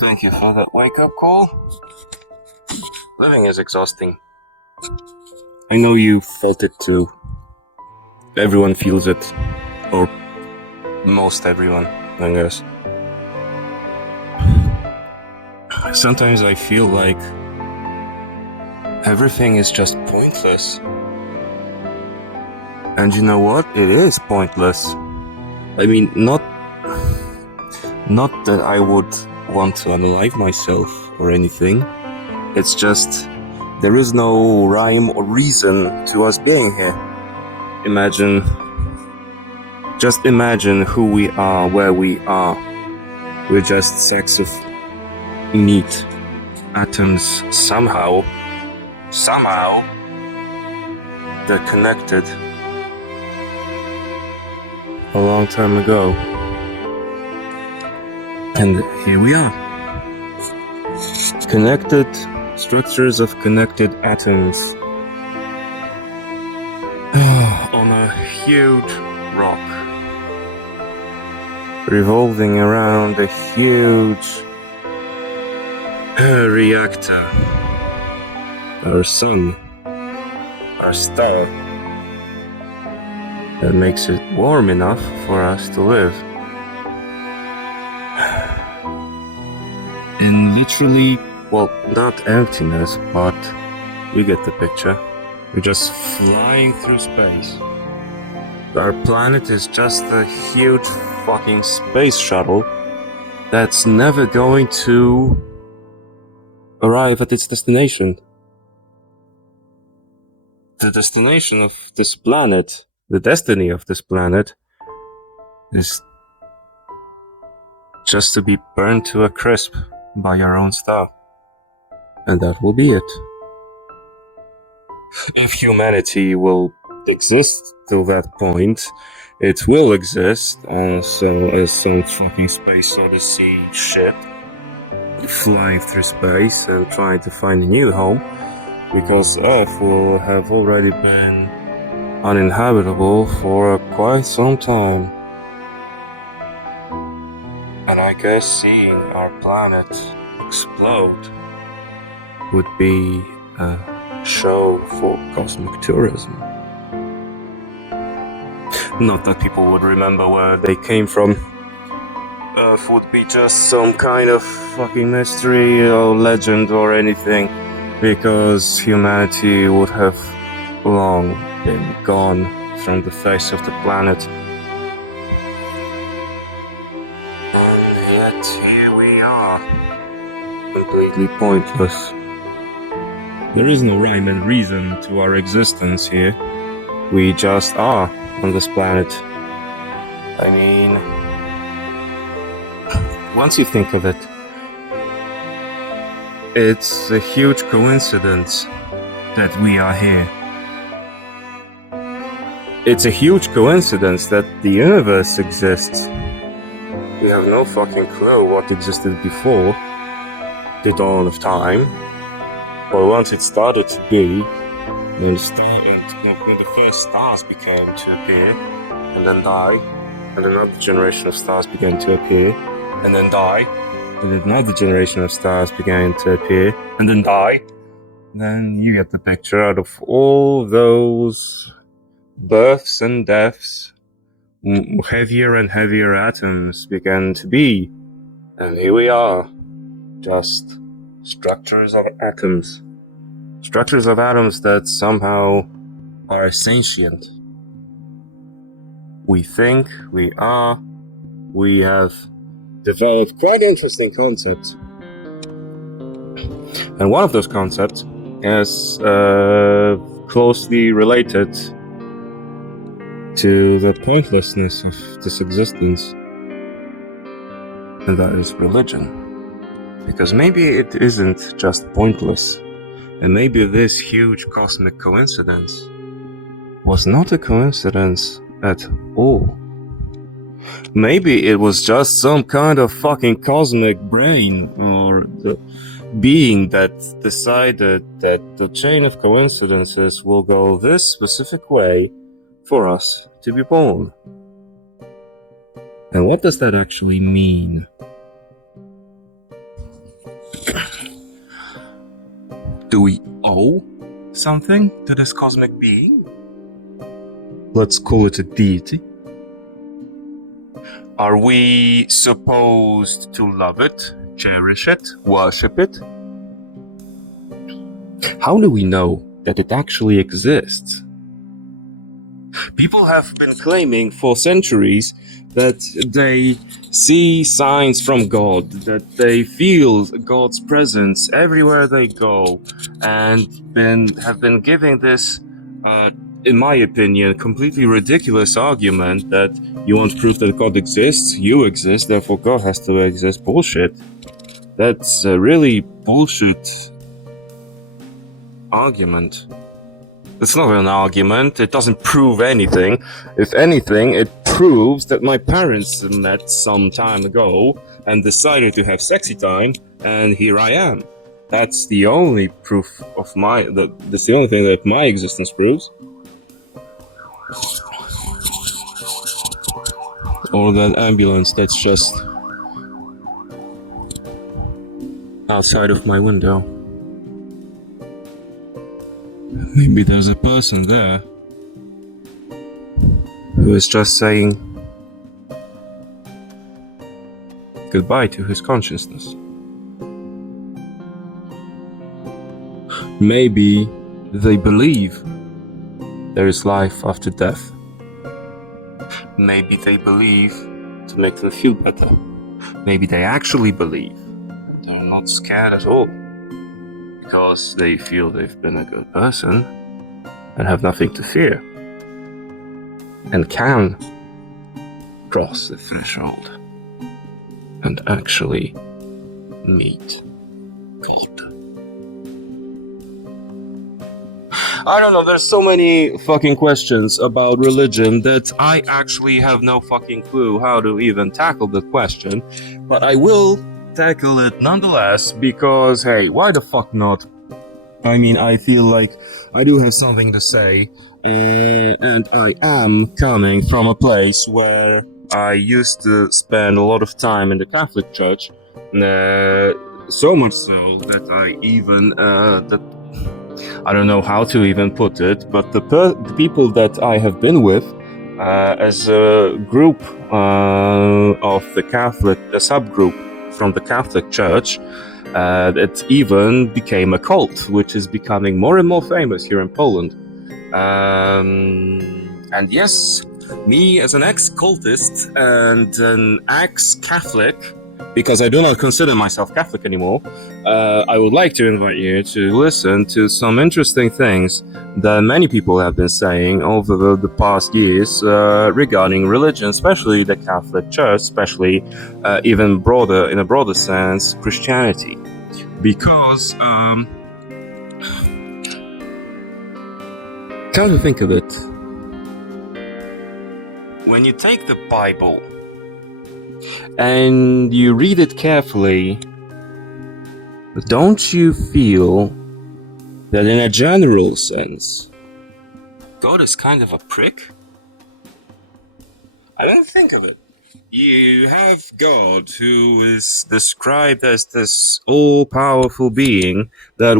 Thank you for that wake-up call. Living is exhausting. I know you felt it too. Everyone feels it. Or most everyone, I guess. Sometimes I feel like everything is just pointless. And you know what? It is pointless. I mean, not that I would want to unalive myself or anything. It's just there is no rhyme or reason to us being here. Just imagine who we are, where we are. We're just sacks of meat, atoms. Somehow, they're connected a long time ago. And here we are. Connected structures of connected atoms on a huge rock, revolving around a huge reactor. Our sun, our star, that makes it warm enough for us to live. In literally, well, not emptiness, but you get the picture. We're just flying through space. Our planet is just a huge fucking space shuttle that's never going to arrive at its destination. The destination of this planet, the destiny of this planet, is just to be burned to a crisp by your own star. And that will be it. If humanity will exist till that point, it will exist also as some fucking space odyssey ship flying through space and trying to find a new home, because Earth will have already been uninhabitable for quite some time. And I guess seeing our planet explode would be a show for cosmic tourism. Not that people would remember where they came from. Earth would be just some kind of fucking mystery or legend or anything, because humanity would have long been gone from the face of the planet. And yet here we are, completely pointless. There is no rhyme and reason to our existence here. We just are on this planet. I mean, once you think of it, it's a huge coincidence that we are here. It's a huge coincidence that the universe exists. We have no fucking clue what existed before the dawn of time. But once it started to be, when the first stars began to appear, and then die, and another generation of stars began to appear, and then die, and another generation of stars began to appear, and then die, then you get the picture. Out of all those births and deaths, heavier and heavier atoms began to be, and here we are, just structures of atoms. Structures of atoms that somehow are sentient. We think, we are, we have developed quite interesting concepts. And one of those concepts is closely related to the pointlessness of this existence. And that is religion. Because maybe it isn't just pointless, and maybe this huge cosmic coincidence was not a coincidence at all. Maybe it was just some kind of fucking cosmic brain or the being that decided that the chain of coincidences will go this specific way for us to be born. And what does that actually mean? Do we owe something to this cosmic being? Let's call it a deity. Are we supposed to love it, cherish it, worship it? How do we know that it actually exists? People have been claiming for centuries that they see signs from God, that they feel God's presence everywhere they go, and have been giving this, in my opinion, completely ridiculous argument that you want proof that God exists, you exist, therefore God has to exist. Bullshit. That's a really bullshit argument. It's not an argument, it doesn't prove anything. If anything, it proves that my parents met some time ago and decided to have sexy time, and here I am. That's the only proof of that's the only thing that my existence proves. Or that ambulance that's just outside of my window. Maybe there's a person there who is just saying goodbye to his consciousness. Maybe they believe there is life after death. Maybe they believe to make them feel better. Maybe they actually believe they're not scared at all, because they feel they've been a good person and have nothing to fear and can cross the threshold and actually meet God. I don't know, there's so many fucking questions about religion that I actually have no fucking clue how to even tackle the question, but I will tackle it nonetheless, because hey, why the fuck not? I mean, I feel like I do have something to say, and I am coming from a place where I used to spend a lot of time in the Catholic Church, so much so that I don't know how to even put it, but the people that I have been with as a group of the Catholic, a subgroup from the Catholic Church, it even became a cult, which is becoming more and more famous here in Poland. And yes, me as an ex-cultist and an ex-Catholic, because I do not consider myself Catholic anymore, I would like to invite you to listen to some interesting things that many people have been saying over the past years regarding religion, especially the Catholic Church, especially even broader, in a broader sense, Christianity. Because, come to think of it, when you take the Bible and you read it carefully, don't you feel that in a general sense, God is kind of a prick? I don't think of it. You have God, who is described as this all-powerful being that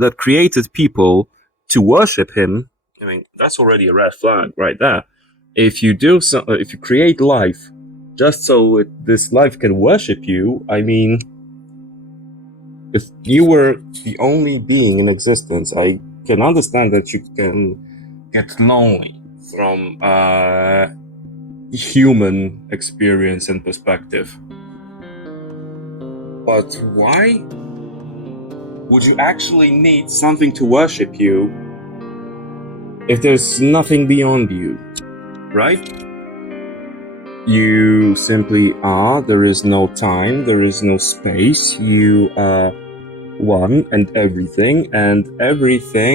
that created people to worship him. I mean, that's already a red flag right there. If you create life just so this life can worship you, I mean, if you were the only being in existence, I can understand that you can get lonely from human experience and perspective. But why would you actually need something to worship you if there's nothing beyond you, right? You simply are, there is no time, there is no space, you are one and everything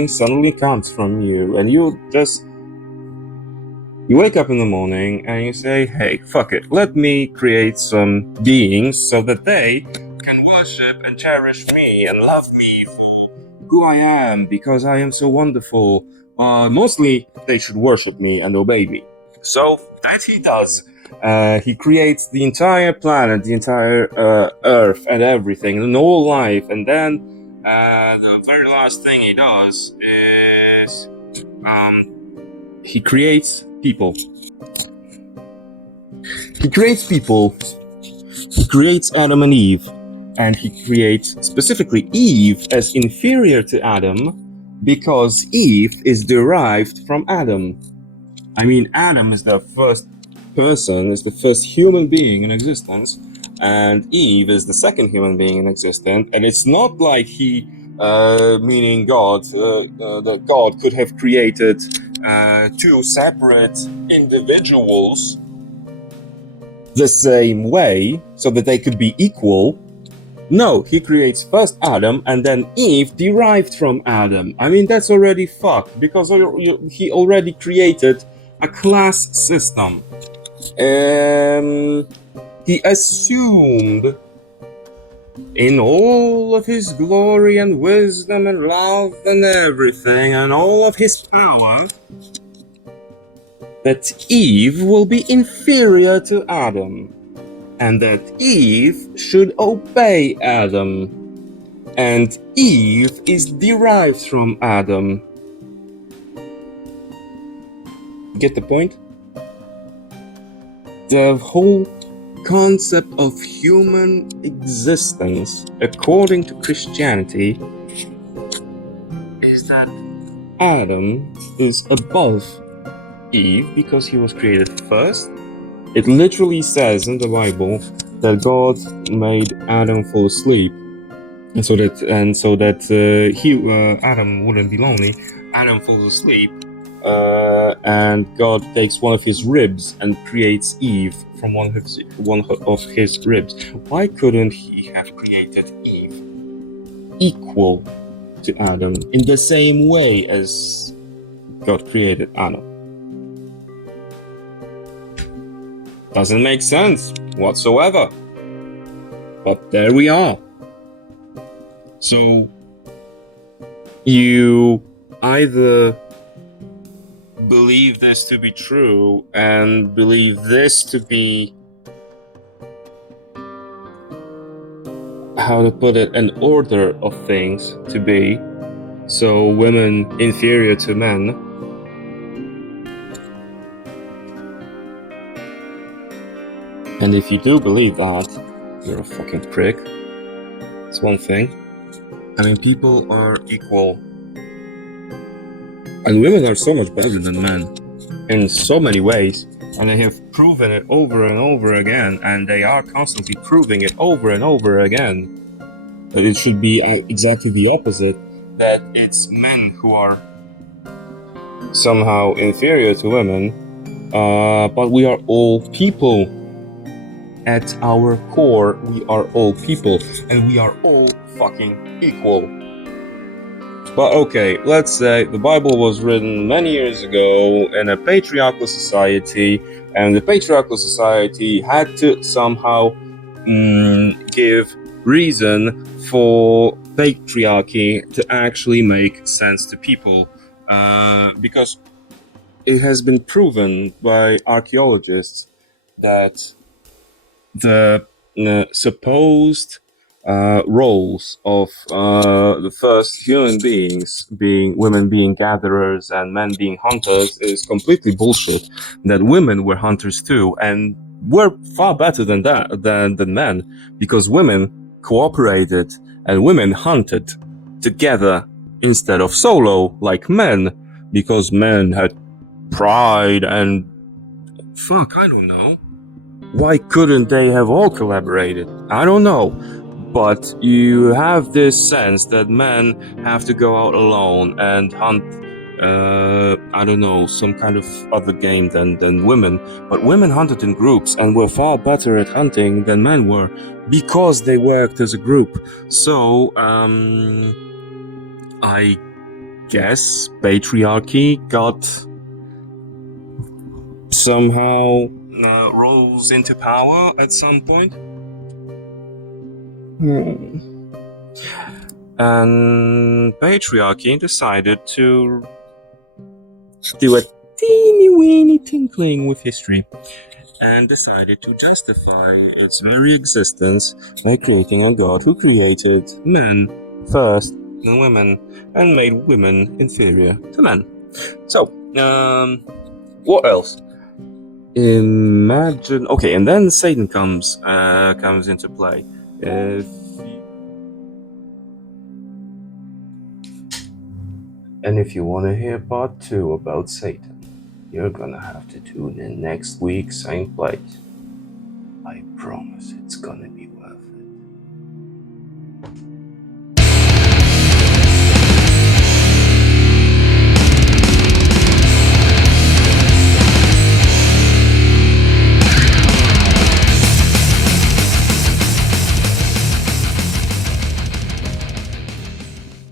suddenly comes from you, and you wake up in the morning and you say, hey, fuck it, let me create some beings so that they can worship and cherish me and love me for who I am, because I am so wonderful. Mostly they should worship me and obey me. So that he does. He creates the entire planet, the entire Earth, and everything, and all life. And then the very last thing he does is he creates people. He creates people. He creates Adam and Eve, and he creates specifically Eve as inferior to Adam because Eve is derived from Adam. I mean, Adam is the first person, is the first human being in existence, and Eve is the second human being in existence. And it's not like he, meaning God, that God could have created two separate individuals the same way so that they could be equal. No, he creates first Adam and then Eve derived from Adam. I mean, that's already fucked because he already created a class system. He assumed in all of his glory and wisdom and love and everything and all of his power that Eve will be inferior to Adam, and that Eve should obey Adam, and Eve is derived from Adam. Get the point? The whole concept of human existence, according to Christianity, is that Adam is above Eve because he was created first. It literally says in the Bible that God made Adam fall asleep, and so that Adam wouldn't be lonely. Adam falls asleep, and God takes one of his ribs and creates Eve from one of his ribs. Why couldn't he have created Eve equal to Adam in the same way as God created Adam? Doesn't make sense whatsoever. But there we are. So you either believe this to be true and believe this to be, how to put it, an order of things to be, so women inferior to men, and if you do believe that, you're a fucking prick. It's one thing. I mean, people are equal. And women are so much better than men in so many ways. And they have proven it over and over again. And they are constantly proving it over and over again. That it should be exactly the opposite. That it's men who are somehow inferior to women. But we are all people. At our core, we are all people, and we are all fucking equal. But okay, let's say the Bible was written many years ago in a patriarchal society, and the patriarchal society had to somehow give reason for patriarchy to actually make sense to people, because it has been proven by archaeologists that the supposed roles of the first human beings, being women being gatherers and men being hunters, is completely bullshit. That women were hunters too, and were far better than men, because women cooperated and women hunted together instead of solo like men, because men had pride and I don't know. Why couldn't they have all collaborated? I don't know. But you have this sense that men have to go out alone and hunt, I don't know, some kind of other game than women. But women hunted in groups and were far better at hunting than men were because they worked as a group. So, I guess patriarchy got somehow rose into power at some point. And patriarchy decided to do a teeny-weeny tinkling with history, and decided to justify its very existence by creating a god who created men first, then women, and made women inferior to men. So, what else? Imagine. Okay, and then Satan comes into play. If you want to hear part 2 about Satan, you're gonna have to tune in next week, same place. I promise it's gonna be